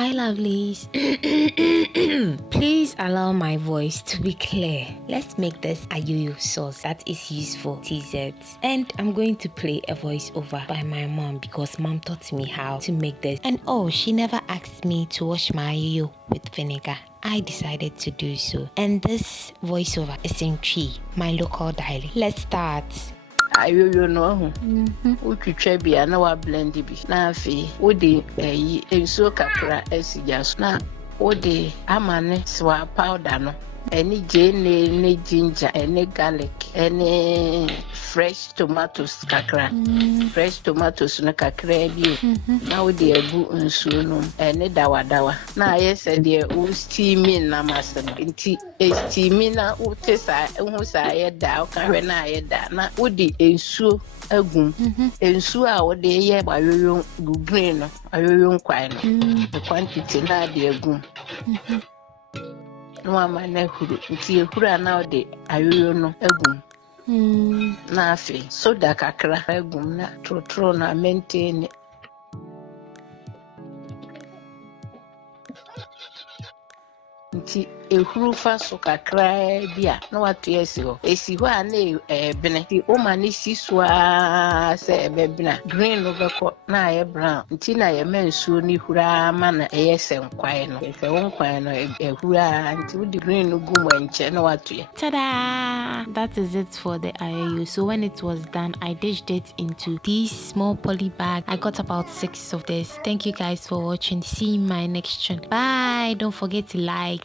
Hi lovelies. Please allow my voice to be clear. Let's make this AYOYO sauce that is used for desserts. And I'm going to play a voiceover by my mom because mom taught me how to make this. And she never asked me to wash my AYOYO with vinegar. I decided to do so. And this voiceover is in Twi, my local dialect. Let's start. AYOYO no utwitwa bia na wa blend bi na afi wo de ensuo kakra asiga so na wo de amane swa powder no any ne ginger any garlic any fresh tomatoes kakra fresh tomatoes no kakra bi na wo de agu nsuo no any dawa na ayese de wo steaming na masa nti steaming na wo tesa hu sa ayeda o ka hwe na ayeda na wo de ensuo agum ensuo a wo de ye AYOYO green no AYOYO nkwan no the quantity na de agum no ama na huru nti ehuru na wo de AYOYO no agum na afi soda kakra agum na trotro na maintain nti ehuru fa so kakra bia na watu esi ho a na bene ti o ma ni siswa se bebina green no beko na aye brown nti na ye mensuo ni hura ma na se nkwan no se nkwan no ehura nti wo di green no gu manche na watu ye. Ta-da! That is it for the AYOYO. So when it was done, I dished it into these small poly bag. I got about 6 of this. Thank you guys for watching. See you in my next one. Bye! Don't forget to like,